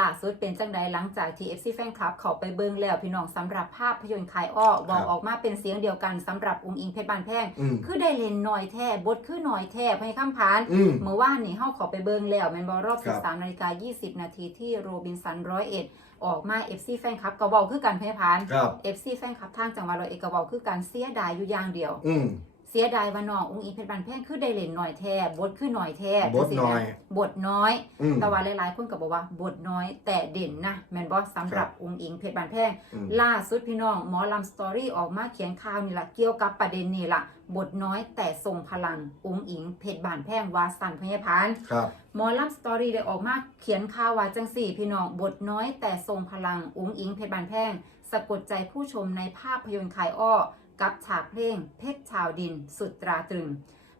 ล่าสุดเป็นจังใดหลังจากที่ FC Fan Club เขาไปเบิ่งแล้วพี่น้องสำหรับภาพยนตร์ขายอ้อบอกออกมาเป็นเสียงเดียวกันสำหรับองค์อิงเพชรบานแพงอืม คือได้เล่นน้อยแท้บทคือน้อยแท้พะยคำพาน อืม เมื่อวานนี่เฮาเขอไปเบิ่งแล้วแม่นบ่รอบครับ13นาฬิกา20 นาทีที่โรบินสันร้อยเอ็ดออกมา FC Fan Club ก็เว้าคือกันพะยพาน ครับ FC Fan Club ทางจังหวัดร้อยเอ็ดก็เว้าคือกันเสียดายอยู่อย่างเดียว อืม เสียดายว่าน้ององค์อิงเพชรบานแพงคือได้เล่นน้อยแท้บทคือน้อยแท้บทน้อยจังซี้นะบทน้อยอืมแต่ว่าหลายๆคนก็บอกว่าบทน้อยแต่เด่นนะแมนบอสสำหรับองค์อิงเพชรบานแพงอืมล่าสุดพี่น้องหมอลำสตอรี่ออกมาเขียนข่าวนี่ละเกี่ยวกับประเด็นนี่ละบทน้อยแต่ทรงพลังองค์อิงเพชรบานแพงวาสันพยาพานครับหมอลำสตอรี่ได้ออกมาเขียนข่าวว่าจังสี่ พี่น้องบทน้อยแต่ทรงพลังองค์อิงเพชรบานแพงสะกดใจผู้ชมในภาพยนตร์ขายอ้อ กับฉากเพลงเพชรชาวดิน สุดตราตรึง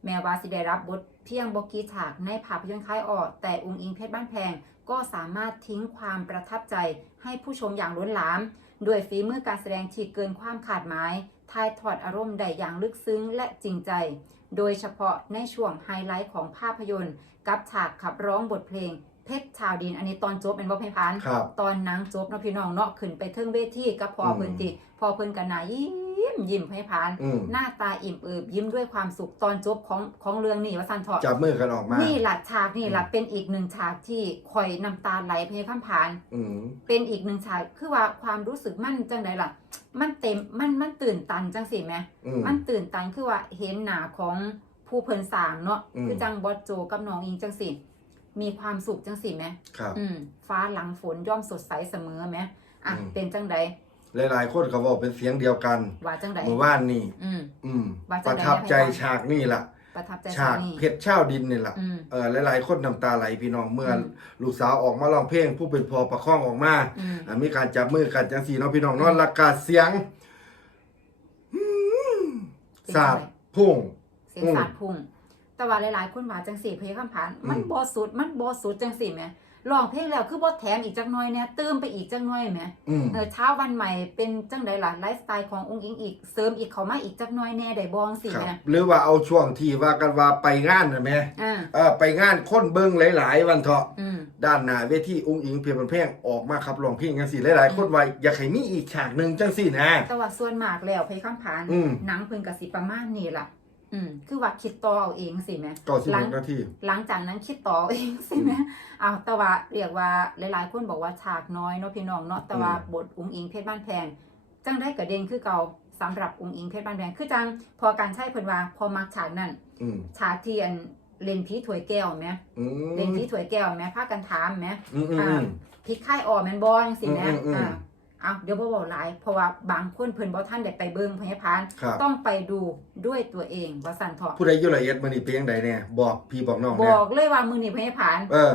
แม้ว่าสิได้รับบทเพียงบกีฉากในภาพยนตร์คล้ายออก แต่องค์อิงเพชรบ้านแพงก็สามารถทิ้งความประทับใจให้ผู้ชมอย่างล้นหลาม ด้วยฝีมือการแสดงที่เกินความขาดหมายถ่ายทอดอารมณ์ได้อย่างลึกซึ้งและจริงใจ โดยเฉพาะในช่วงไฮไลท์ของภาพยนตร์ กับฉากขับร้องบทเพลงเพชรชาวดินอันนี้ตอนจบเป็นบ่เพลงพานครับตอนหนังจบเนาะพี่น้องเนาะขึ้นไปเทิงเวทีกับพออืมเพิ่นติพอเพิ่นกันหนายิ้ม ยิ้มให้พาน อืมหน้าตาอิ่มเอิบยิ้มด้วยความสุขตอนจบของของเรื่องนี้ว่าสันเถาะ จับมือกันออกมา นี่หละฉากนี่หละอืมเป็นอีกหนึ่งฉากที่คอยน้ำตาไหลเพยข้ามผ่าน อืม เป็นอีกหนึ่งฉากคือว่าความรู้สึกมันจังไดล่ะ มันเต็มมันมันตื่นตันจังสิแหมอืม มันตื่นตันคือว่าเห็นหน้าของผู้เพิ่นสร้างเนาะอืม คือจังบอสโจกับน้องอิงจังสิมีความสุขจังสิแหมครับ อืมฟ้าหลังฝนย่อมสดใสเสมอแหมอะอืม เป็นจังใด หลายๆคนก็บอกเป็นเสียงเดียวกันว่าจังใดเมื่อวานนี่อืมอืมว่าปจะระได้ทับใจให้ว่าฉากนี่ล่ะ ประทับใจฉากนี่เพชรเช่าดินนี่ล่ะอืม เออหลายๆคนน้ำตาไหลพี่น้องเมื่ออมลูกสาวออกมาร้องเพลง ผู้เป็นพอประคองออกมาอืม อะมีการจับมือกันจังสีเนาะพี่น้องเนอนละกาเสียงอืมสาดพุ่ง เสียงอืมสาดพุ่ง แต่ว่าหลายๆคนว่าจังสี่เพลงคำผ่าน มันอืมบอสุด มันบอสุดจังสี่แหม ร้องเพลงแล้วคือบ่แถมอีกจักหน่อยเนี่ยเติมไปอีกจักหน่อยแหมอืมเออเช้าวันใหม่เป็นจังใดล่ะไลฟ์สไตล์ขององค์อิงอีกเสริมอีกเขามาอีกจักหน่อยแน่ได้บองสิครับแหมหรือว่าเอาช่วงที่ว่ากันว่าไปงานนะแม่อ่าเออไปงานคนเบิ้งหลาย ๆ วันเถาะอืม ด้านหน้าเวทีอุ้งอิงเพียงเป็นเพลงออกมาขับร้องเพลงจังสี่หลาย ๆ คนว่าอยากให้มีอีกฉากหนึ่งจังสี่นะ แต่ว่าส่วนมากแล้วเพลงคำผ่านอืม หนังเพิ่นก็สิประมาณนี้ล่ะ อืมคือว่าคิดต่อเอาเองสิแหมก็สิบหลัหงกนาทีหลังจากนั้นคิดต่อเองใช่ไหมเอาวแต่ว่าเรียกว่าหลายๆคนบอกว่าฉากน้อยเนาะพี่น้องเนาะแต่ว่าอืมบทอุ้งอิงเพชรบ้านแพงจังได้กระเด็นคือเก่าสำหรับอุ้งอิงเพชรบ้านแพงคือจังพอการใช้เพิ่นว่าพอมักฉากนั้นอืมฉากที่อันเล่นผีถวยแก้วแหมอืมเล่นผีถวยแก้วแหมพากันถามแหมอืมอืมอ่าอืมพริกค่ายอ่อแม่นบ่จังซี่แหมอืมอืมอืมอ่า เอาเดี๋ยวบ่เว้าหลาย เพราะว่าบางคนเพิ่นบ่ทันได้ไปเบิ่งพยาพานครับ ต้องไปดูด้วยตัวเองว่าสั่นเถาะผู้ใดอยู่ละเอียดมันนี่เพียงใดเนี่ยบอกพี่บอกน้องบเนี่ยอกเลยว่ามื้อนี้พยาพานเออ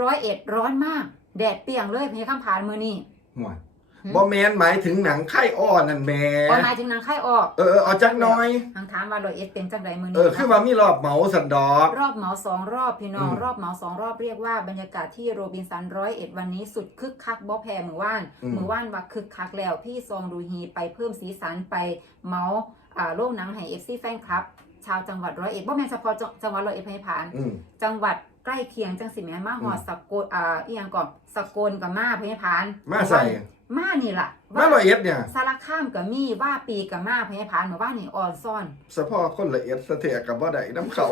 ร้อยเอ็ดร้อนมาก แดดเปรียงเลยพี่ข้ามผ่านมือนี่ห่วย หืมบ่แมนหมายถึงหนังไข่อ้อนั่นแหม่ออนไลน์ถึงนางไข่ออกเออเออเอาจักหน้อย ทางถามว่าร้อยเอ็ดเป็นจังไรมือเอนี้อคือว่ามีรอบเหมาสันดอก รอบเหมาสองรอบพี่น้อง อืม รอบเหมาสองรอบเรียกว่าบรรยากาศที่โรบินสันร้อยเอ็ดวันนี้สุดคึกคักบ่แพ้มือว่านอืมมือว่านว่าคึกคักแล้วพี่ซองดูฮีไปเพิ่มสีสันไปเหมาอ่าโรงหนังให้เอฟซีแฟนคลับ ชาวจังหวัดร้อยเอ็ดบ่แม่นเฉพาะจังจังหวัดร้อยเอ็ดพยาพาน อืม จังหวัดใกล้เคียงจังสิแม่มาหอดอืมสกลอ่าอีหยังก่อนสกลกับมาพยาพานมาใส่ มานี่ล่ะมาละเอียดเนี่ยสารข้ามกับมีว่าปีกับมาพยาพานหมู่บ้านนี่อ่อนซ่อนเฉพาะคนละเอียดสะเทะกับบ่ได้น้ำเขา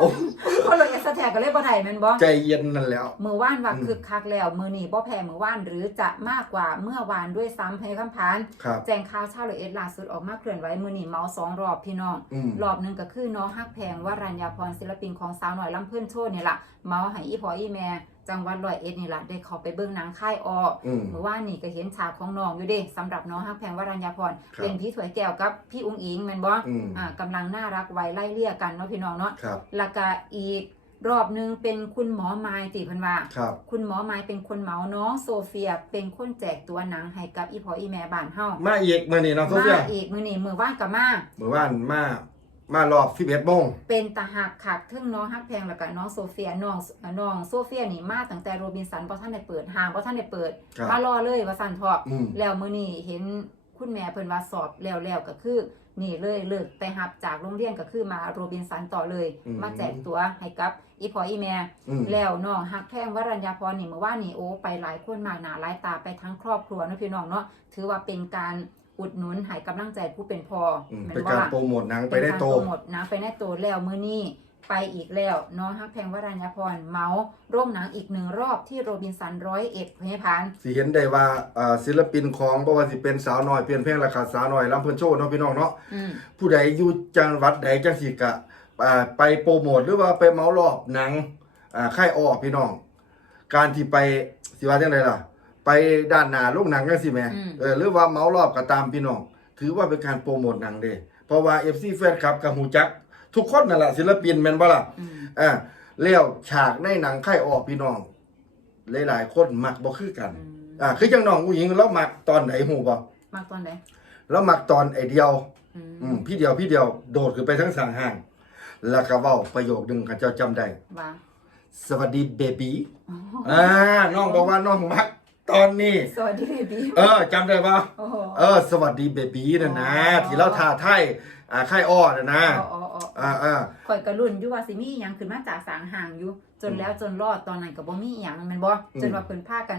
คนเลยเอสแทกก็เลยบ่ได้แม่นบ่ใจเย็นนั่นแหล้วมือว่านว่าอืมคึกคักแล้วมือนี่บ่แพ้มือว่านหรือจะมากกว่าเมื่อวานด้วยซ้ำพยาคำพานครับแจ้งข่าวชาวเลยเอ็ดล่าสุดออกมาเคลื่อนไหวมือนี่เมาสองรอบพี่น้องอืมรอบหนึงก็คือน้องฮักแพงวรัญญาพรศิลปินของสาวหน่อยลำเพื่อนโชว์นี่ล่ะเมาให้อีพออีแม่ จังหวัดร้อยเอ็ดนี่ล่ะได้เข้าไปเบิ่งหนังค่ายอออืมเมื่อวานนี่ก็เห็นฉากของน้องอยู่เด้สำหรับน้องฮักแพงวรัญญาพรครับเล่นพี่ถวยแก้วกับพี่อุ้งอิงแม่นบ่อืมอ่ากำลังน่ารักไว้ไล่เลี่ยกันเนาะพี่น้องเนาะครับแล้วก็อีกรอบหนึงเป็นคุณหมอไม้ติเพิ่นว่าครับคุณหมอไม้เป็นคนเหมาน้องโซเฟียเป็นคนแจกตัวหนังให้กับอีพออีแม่บ้านเฮามาอีกมื้อนี้น้องโซมาเฟียอีกมื้อนี้มื้อว่านก็มาเมื่อวานมา มารอบ11โมงเป็นตาหักขักทึ่งน้องฮักแพงแล้วก็น้องโซเฟียน้องน้องโซเฟียนี่มาตั้งแต่โรบินสันบ่ทันได้เปิดห้างบ่ทันได้เปิดครับมารอเลยว่าซั่นเถาะอืมแล้วมื้อนี้เห็นคุณแม่เพิ่นว่าสอบแล้วแล้วก็คือนี่เลยเลิกไปหับจากโรงเรียนก็คือมาโรบินสันต่อเลยอืมมาแจกตัวให้กับอีพออีแม่อืมแล้วน้องฮักแพงวรัญญาพรนี่เมื่อว่านนี่โอ้ไปหลายคนมากหนาหลายตาไปทั้งครอบครัวเนาะพี่น้องเนาะถือว่าเป็นการ อุดหนุนให้กำลังใจผู้เป็นพ่ออมแม่เป็นบ่การล่ะโปรโมทหนังไปได้โตเป็นการโปรโมทหนังไปได้โตแล้วมื้อนี้ไปอีกแล้วน้องฮักแพงวรัญญาพรเมาส์โรงหนังอีกหนึ่งรอบที่โรบินสันร้อยเอ็ดพญพาน สิเห็นได้ว่าอ่าศิลปินของบ่ว่าสิเป็นสาวน้อยเปลี่ยนเพลงราคาสาวน้อยลำเพิ่นโชว์เนาะพี่น้องเนาะอืม ผู้ใดอยู่จังหวัดใดจังสิกะอ่าไปโปรโมทหรือว่าไปเมารอบหนังอ่าค่ายอ้อพี่น้อง การที่ไปสิว่าจังไดล่ะ ไปด้านหน้าโรงหนังจังซี่แหมอืม เออหรือว่าเมารอบก็ตามพี่น้อง ถือว่าเป็นการโปรโมทหนังเด้เพราะว่า FC แฟนคลับกับฮู้จัก ทุกคนนั่นล่ะศิลปินแม่นบ่ล่ะอืมอ่าแล้วฉากในหนังค่ายอ้อพี่น้อง หลายๆคนมักบ่คือกันอืมอ่าคือจังน้องผู้หญิงเรามักตอนไหนฮู้บ่มาตอนไหนเรามักตอนไอเดียว อืมอืมพี่เดียวพี่เดียวโดดขึ้นไปทั้งสั่งห้าง แล้วก็เว้าประโยคนึงข้าเจ้าจำได้ ว่าสวัสดีเบบีอ๋ออ่าน้องบอกว่าน้องมัก ตอนนี้ สวัสดีเบบีเออจำได้ปะโอ้โห เออ สวัสดีเบบีนะนะ อ๋อ ที่เราทาไทยอ่าค่ายอ้อนะนะอ๋ออ๋ออ๋ออ่าอ่าข่อยกระลุ่นอยู่ว่าสิมีอิหยังขึ้นมาจากสางห่างอยู่ จนแล้วจนรอดตอนนั้นก็บ่มีอิหยังแม่นบ่อืมจนว่าเพิ่นพากัน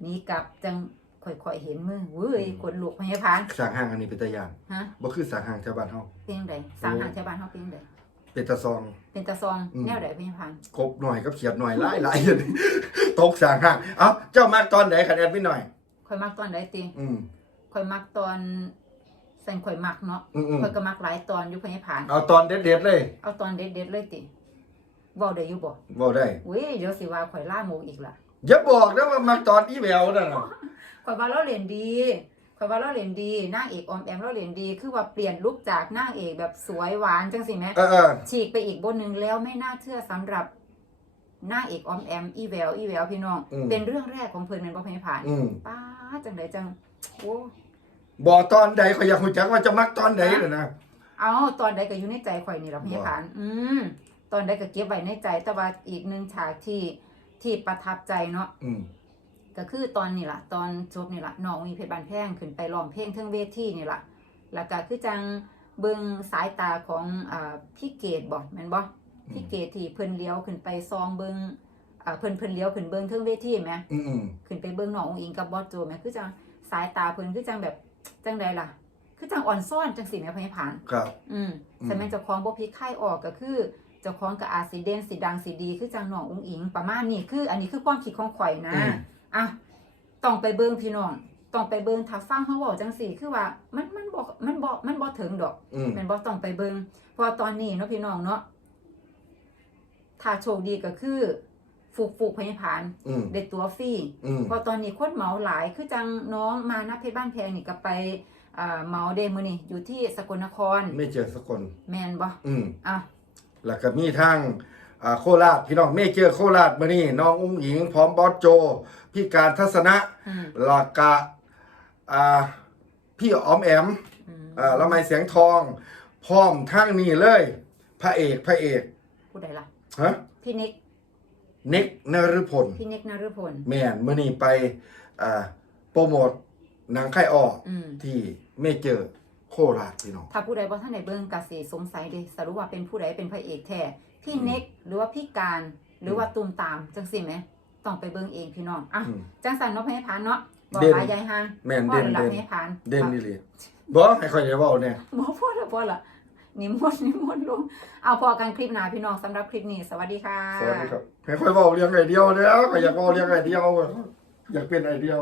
หนีกลับจังข่อยๆเห็นมือเว้ยอืมขนลุกพญาพานสั่งห้างอันนี้เป็นตะยานฮะ บ่คือสั่งห้างแถวบ้านเฮาเป็นจังไดสางห่างแถวบ้านเฮาเป็นจังได เป็นตะซอง เป็นตาซองอืม แนวใดพญาพานกบหน่อยกับเขียดหน่อยหลายหลายตกสั่งห้างเอ้าเจ้ามักตอนไหนคะแนนพี่หน่อย ข่อยมักตอนใดติอืมข่อยมักตอนแสงข่อยมักเนาะอืมอืมข่อยก็มักหลายตอนอยู่พญาพานเอาตอนเด็ดๆเลยเอาตอนเด็ดๆเลยติเว้าได้อยู่บ่เว้าได้เว้ยเดี๋ยวสิว่าข่อยล่าโมกอีกล่ะอย่าบอกนะว่ามักตอนอีแววนั่นน่ะข่อยว่าเราเรียนดีข่ อยว่าเราเรียนดีนางเอกออมแอมเราเรียนดี คือว่าเปลี่ยนลุคจากนางเอกแบบสวยหวานจังสิแหมเออเออฉีกไปอีกบนหนึ่งแล้วไม่น่าเชื่อสำหรับนางเอกออมแอมอีแววอีแววพี่น้อง อืม เป็นเรื่องแรกของเพิ่นแม่นบ่เพนผ่านอืมป้าดจังไดจังโอ้บอกตอนใดเขาอยากรู้จักว่าจะมักตอนใดเลยนะ เอาตอนใดก็อยู่ในใจข่อยนี่ล่ะเพนผ่าน อืมตอนใดก็เก็บไว้ในใจแต่ว่าอีกหนึ่งฉากที่ที่ประทับใจเนาะ อืม ก็คือตอนนี่ล่ะตอนจบนี่ล่ะน้องมีเพชรบานแพงขึ้นไปร้องเพลงเทิงเวทีนี่ล่ะแล้วก็คือจังเบิ่งสายตาของอ่าพี่เกดบ่แม่นบ่พี่เกดที่เพิ่นเลี้ยวขึ้นไปซองเบิ่งอ่าเพิ่นเพิ่นเลี้ยวขึ้นเบิ่งเทิงเวทีแหมอืมอืมขึ้นไปเบิ่งน้องอุ๋งอิงกับบอสโจแหมคือจังสายตาเพิ่นคือจังแบบจังใดล่ะ คือจังอ่อนซ่อนจังสิแหม่พญผ่านครับ อืมอืมแต่แม่นเจ้าของบ่พลิกไข่ออกก็คือเจ้าของก็อาจสิเด่นสิดังสิดี คือจังน้องอุ๋งอิงประมาณนี้คือ อันนี้คือความคิดของข่อยนะ อืมอะต้องไปเบิ่งพี่น้องต้องไปเบิ่งถ้าฟังเขาเว้าจังซี่คือว่า มันมันบ่มันบ่มันบ่ถึงดอกอืมแม่นบ่ต้องไปเบิ่งเพราะว่าตอนนี้เนาะพี่น้องเนาะถ้าโชคดีก็คือฟุกฟุกพยาผานอืม ได้ตัวฟรี อืม เพอตอนนี้คนเหมาหลายคือจังน้องมานะเพชรบ้านแพงนี่ก็ไปอ่าเหมาเดมื้อนี่อยู่ที่สกลนครไม่เจอสักคน แม่นบ่อืม อะแล้วก็มีทางอ่า โคราชพี่น้องไม่เจอโคราชมานี่น้องอุ้งหญิง พร้อมบอสโจ พี่การทัศนะอืมหลักกะอ่าพี่ออมแอมอืมอ่าละไมเสียงทอง พร้อมทั้งนี้เลย พระเอกพระเอกผู้ใดล่ะฮะพี่นิกนิกนฤพลพี่นิกนฤพลแม่นมื่อนี้ไปอ่าโปรโมทหนังค่ายอ้ออืมที่ไม่เจอโคราชพี่น้องถ้าผู้ใดบ่ทันได้เบิ่งก็สิสงสัยเด้สรุปว่าเป็นผู้ใดเป็นพระเอกแท้ พี่เน็กหรือว่าพี่การหรือว่าตูมตามจังซี่แหมต้องไปเบิ่งเองพี่น้องอะอืมจังสันเนาะพญาผานเนาะบอกเด่นหลายยายหางแม่นพ่อเด่นระดับเด่นพญาผานเด่นนี่เลยบอกให้ค่อยได้เว้าเนี่ยบ่พ่อละพ่อละนิมนต์นิมนต์ลงเอาพอกันคลิปหน้าพี่น้องสำหรับคลิปนี้ สวัสดีค่ะ สวัสดีครับให้ค่อยเว้าเรื่องไอเดียวเด้อข่อยอยากเว้าเรื่องไอเดียวอยากเป็นไอเดียว